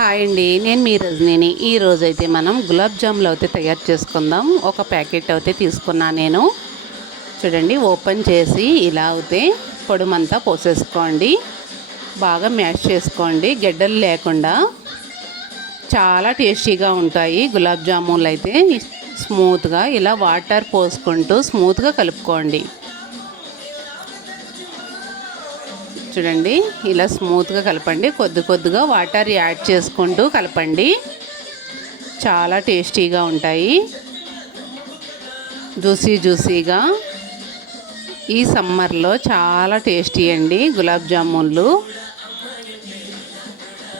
Hi అండి, నేను మీ రజనీని. ఈరోజు అయితే మనం గులాబ్ జాములు అయితే తయారు చేసుకుందాం. ఒక ప్యాకెట్ అయితే తీసుకున్నా నేను. చూడండి, ఓపెన్ చేసి ఇలా అయితే పొడుమంతా పోసేసుకోండి. బాగా మ్యాష్ చేసుకోండి, గడ్డలు లేకుండా. చాలా టేస్టీగా ఉంటాయి గులాబ్ జాములు అయితే. స్మూత్గా ఇలా వాటర్ పోసుకుంటూ స్మూత్గా కలుపుకోండి. చూడండి, ఇలా స్మూత్గా కలపండి. కొద్దిగా వాటర్ యాడ్ చేసుకుంటూ కలపండి. చాలా టేస్టీగా ఉంటాయి, జ్యూసీగా. ఈ సమ్మర్లో చాలా టేస్టీ అండి గులాబ్ జామున్లు.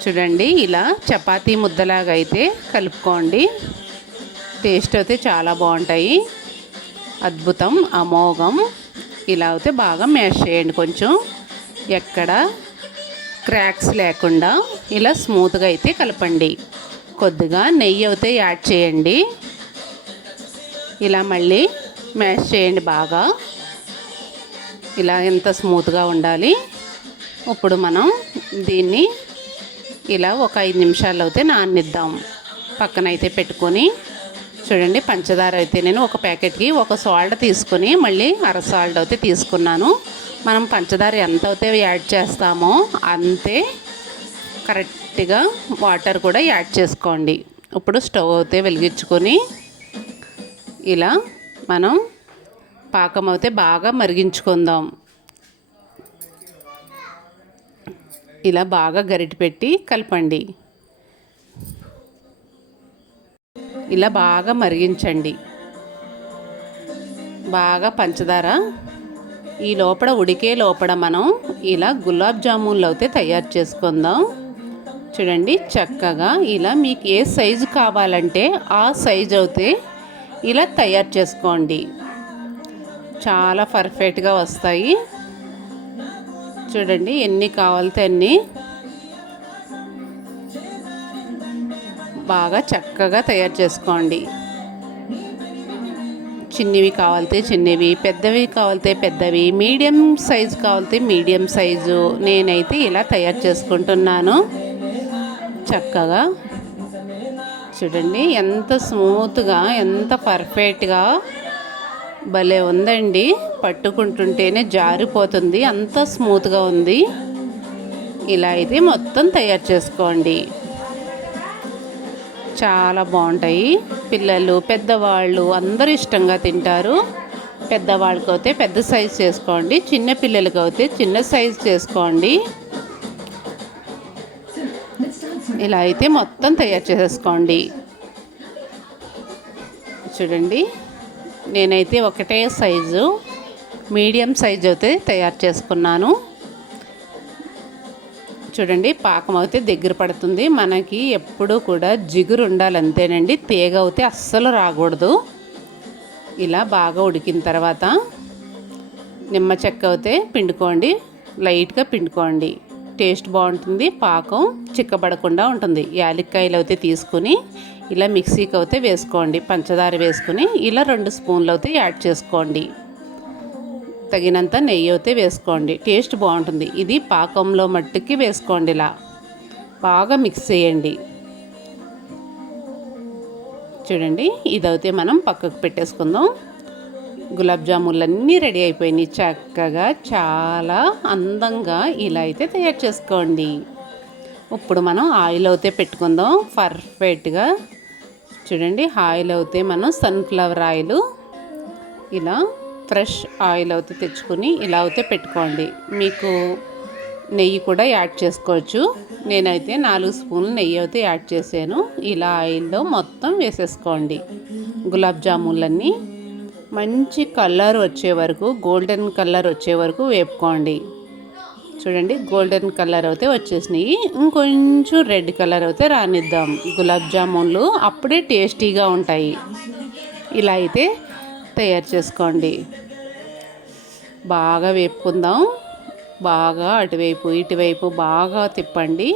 చూడండి, ఇలా చపాతీ ముద్దలాగా అయితే కలుపుకోండి. టేస్ట్ అయితే చాలా బాగుంటాయి. అద్భుతం, అమోఘం. ఇలా అయితే బాగా మ్యాష్ చేయండి. కొంచెం ఎక్కడ క్రాక్స్ లేకుండా ఇలా స్మూత్గా అయితే కలపండి. కొద్దిగా నెయ్యి అయితే యాడ్ చేయండి. ఇలా మళ్ళీ మ్యాష్ చేయండి బాగా. ఇలా ఎంత స్మూత్గా ఉండాలి. ఇప్పుడు మనం దీన్ని ఇలా ఒక 5 నిమిషాలు అయితే నాననిద్దాం. పక్కన అయితే పెట్టుకొని. చూడండి, పంచదార అయితే నేను ఒక ప్యాకెట్కి ఒక సాల్ట్ తీసుకొని మళ్ళీ అర సాల్ట్ అయితే తీసుకున్నాను. మనం పంచదార ఎంత అయితే యాడ్ చేస్తామో అంతే కరెక్ట్గా వాటర్ కూడా యాడ్ చేసుకోండి. ఇప్పుడు స్టవ్ అయితే వెలిగించుకొని ఇలా మనం పాకం అయితే బాగా మరిగించుకుందాం. ఇలా బాగా గరిటె పెట్టి కలపండి. ఇలా బాగా మరిగించండి. బాగా పంచదార ఈ లోపల ఉడికే లోపల మనం ఇలా గులాబ్ జామున్లు అయితే తయారు చేసుకుందాం. చూడండి, చక్కగా ఇలా మీకు ఏ సైజు కావాలంటే ఆ సైజు అయితే ఇలా తయారు చేసుకోండి. చాలా పర్ఫెక్ట్గా వస్తాయి. చూడండి, ఎన్ని కావాలితే అన్ని బాగా చక్కగా తయారు చేసుకోండి. చిన్నవి కావాలితే చిన్నవి, పెద్దవి కావాలితే పెద్దవి, మీడియం సైజు కావాలితే మీడియం సైజు. నేనైతే ఇలా తయారు చేసుకుంటున్నాను చక్కగా. చూడండి, ఎంత స్మూత్గా, ఎంత పర్ఫెక్ట్గా భలే ఉందండి. పట్టుకుంటుంటేనే జారిపోతుంది, అంత స్మూత్గా ఉంది. ఇలా అయితే మొత్తం తయారు చేసుకోండి. చాలా బాగుంటాయి. పిల్లలు, పెద్దవాళ్ళు అందరూ ఇష్టంగా తింటారు. పెద్దవాళ్ళకి అయితే పెద్ద సైజు చేసుకోండి, చిన్న పిల్లలకి అయితే చిన్న సైజు చేసుకోండి. ఇలా అయితే మొత్తం తయారు చేసుకోండి. చూడండి, నేనైతే ఒకటే సైజు మీడియం సైజు అయితే తయారు చేసుకున్నాను. చూడండి, పాకం అయితే దగ్గర పడుతుంది. మనకి ఎప్పుడూ కూడా జిగురు ఉండాలి, అంతేనండి. తీగ అయితే అస్సలు రాకూడదు. ఇలా బాగా ఉడికిన తర్వాత నిమ్మ చెక్క అయితే పిండుకోండి, లైట్గా పిండుకోండి. టేస్ట్ బాగుంటుంది, పాకం చిక్కబడకుండా ఉంటుంది. యాలక్కాయలు అయితే తీసుకుని ఇలా మిక్సీకి అయితే వేసుకోండి. పంచదార వేసుకుని ఇలా 2 స్పూన్లు అయితే యాడ్ చేసుకోండి. తగినంత నెయ్యి అయితే వేసుకోండి. టేస్ట్ బాగుంటుంది. ఇది పాకంలో మట్టుకి వేసుకోండి. ఇలా బాగా మిక్స్ చేయండి. చూడండి, ఇదైతే మనం పక్కకు పెట్టేసుకుందాం. గులాబ్ జామున్లన్నీ రెడీ అయిపోయినాయి చక్కగా. చాలా అందంగా ఇలా అయితే తయారు చేసుకోండి. ఇప్పుడు మనం ఆయిల్ అయితే పెట్టుకుందాం పర్ఫెక్ట్గా. చూడండి, ఆయిల్ అయితే మనం సన్ఫ్లవర్ ఆయిల్, ఇలా ఫ్రెష్ ఆయిల్ అయితే తెచ్చుకొని ఇలా అయితే పెట్టుకోండి. మీకు నెయ్యి కూడా యాడ్ చేసుకోవచ్చు. నేనైతే 4 స్పూన్లు నెయ్యి అయితే యాడ్ చేశాను. ఇలా ఆయిల్లో మొత్తం వేసేసుకోండి. గులాబ్ జామున్లన్నీ మంచి కలర్ వచ్చే వరకు, గోల్డెన్ కలర్ వచ్చే వరకు వేపుకోండి. చూడండి, గోల్డెన్ కలర్ అయితే వచ్చేసినాయి. ఇంకొంచెం రెడ్ కలర్ అయితే రానిద్దాం. గులాబ్ జామున్లు అప్పుడే టేస్టీగా ఉంటాయి. ఇలా అయితే తయారు చేసుకోండి. బాగా వేపుకుందాం. బాగా అటువైపు ఇటువైపు బాగా తిప్పండి.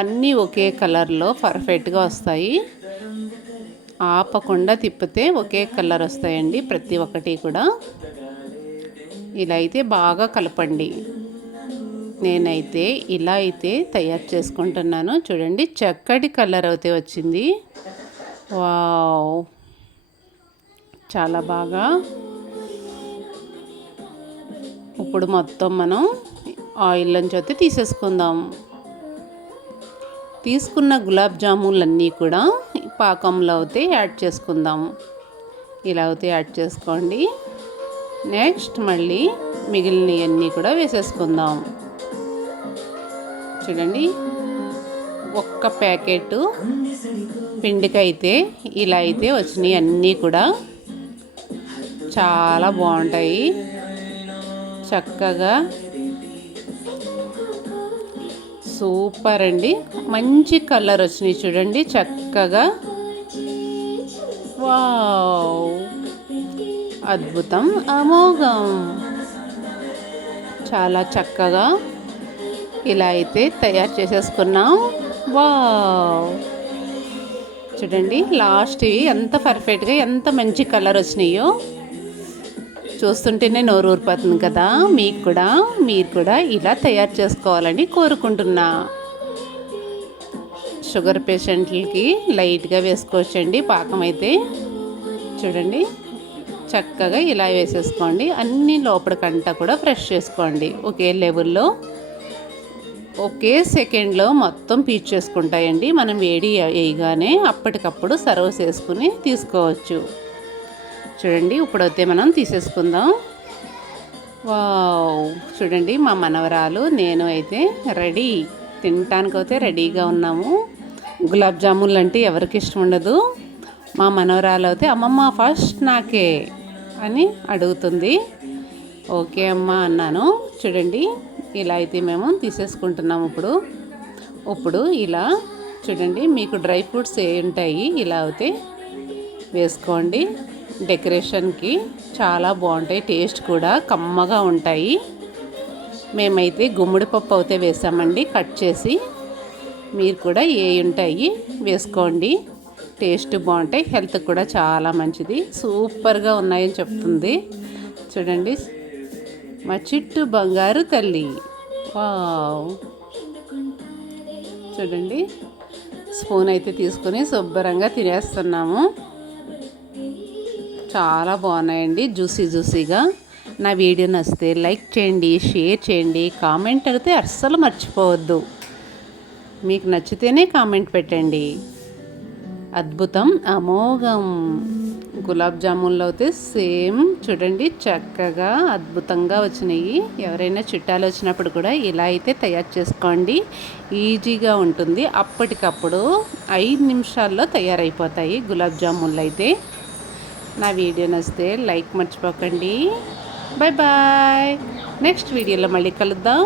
అన్నీ ఒకే కలర్లో పర్ఫెక్ట్గా వస్తాయి. ఆపకుండా తిప్పితే ఒకే కలర్ వస్తాయండి ప్రతి ఒక్కటి కూడా. ఇలా అయితే బాగా కలపండి. నేనైతే ఇలా అయితే తయారు చేసుకుంటున్నాను. చూడండి చక్కటి కలర్ అయితే వచ్చింది. వావ్, చాలా బాగా. ఇప్పుడు మొత్తం మనం ఆయిల్ నుంచి అయితే తీసేసుకుందాం. తీసుకున్న గులాబ్ జామున్లన్నీ కూడా పాకంలో అయితే యాడ్ చేసుకుందాం. ఇలా అయితే యాడ్ చేసుకోండి. నెక్స్ట్ మళ్ళీ మిగిలినవన్నీ కూడా వేసేసుకుందాం. చూడండి ఒక్క ప్యాకెట్ పిండికైతే ఇలా అయితే వచ్చినాయి. అన్నీ కూడా చాలా బాగుంటాయి. చక్కగా సూపర్ అండి. మంచి కలర్ వచ్చినాయి చూడండి చక్కగా. వావ్, అద్భుతం, అమోఘం. చాలా చక్కగా ఇలా అయితే తయారు చేసేసుకున్నాం. వావ్, చూడండి లాస్ట్వి ఎంత పర్ఫెక్ట్గా ఎంత మంచి కలర్ వచ్చినాయో చూస్తుంటేనే నోరు ఊరిపోతుంది కదా. మీరు కూడా ఇలా తయారు చేసుకోవాలని కోరుకుంటున్నా. షుగర్ పేషెంట్లకి లైట్గా వేసుకోవచ్చండి పాకం అయితే. చూడండి చక్కగా ఇలా వేసేసుకోండి. అన్ని లోపలికంటా కూడా ఫ్రెష్ చేసుకోండి. ఒకే లెవెల్లో ఒకే సెకండ్లో మొత్తం పీచ్ చేసుకుంటాయండి. మనం వేడి వేయగానే అప్పటికప్పుడు సర్వ్ చేసుకుని తీసుకోవచ్చు. చూడండి ఇప్పుడైతే మనం తీసేసుకుందాం. వావ్, చూడండి మా మనవరాలు నేను అయితే రెడీ, తినటానికైతే రెడీగా ఉన్నాము. గులాబ్ జామున్లు అంటే ఎవరికి ఇష్టం ఉండదు. మా మనవరాలు అయితే అమ్మమ్మ ఫస్ట్ నాకే అని అడుగుతుంది. ఓకే అమ్మ అన్నాను. చూడండి ఇలా అయితే మేము తీసేసుకుంటున్నాము. ఇప్పుడు ఇలా చూడండి మీకు డ్రై ఫ్రూట్స్ ఏ ఉంటాయి ఇలా అయితే వేసుకోండి. డెకరేషన్కి చాలా బాగుంటాయి. టేస్ట్ కూడా కమ్మగా ఉంటాయి. మేమైతే గుమ్మడి పప్పు అయితే వేసామండి కట్ చేసి. మీరు కూడా ఏ ఉంటాయి వేసుకోండి. టేస్ట్ బాగుంటాయి. హెల్త్ కూడా చాలా మంచిది. సూపర్గా ఉన్నాయని చెప్తుంది. చూడండి మా చిట్టు బంగారు తల్లి. వావ్, చూడండి స్పూన్ అయితే తీసుకొని శుభ్రంగా తినేస్తున్నాము. చాలా బాగున్నాయండి, జ్యూసీగా. నా వీడియో నచ్చితే లైక్ చేయండి, షేర్ చేయండి, కామెంట్ అయితే అస్సలు మర్చిపోవద్దు. మీకు నచ్చితేనే కామెంట్ పెట్టండి. అద్భుతం, అమోఘం. గులాబ్ జామున్లో అయితే సేమ్ చూడండి చక్కగా అద్భుతంగా వచ్చినాయి. ఎవరైనా చుట్టాలు వచ్చినప్పుడు కూడా ఇలా అయితే తయారు చేసుకోండి. ఈజీగా ఉంటుంది. అప్పటికప్పుడు 5 నిమిషాల్లో తయారైపోతాయి గులాబ్ జామున్లు అయితే. నా వీడియో నచ్చితే లైక్ మర్చిపోకండి. Bye bye. నెక్స్ట్ వీడియోలో మళ్ళీ కలుద్దాం.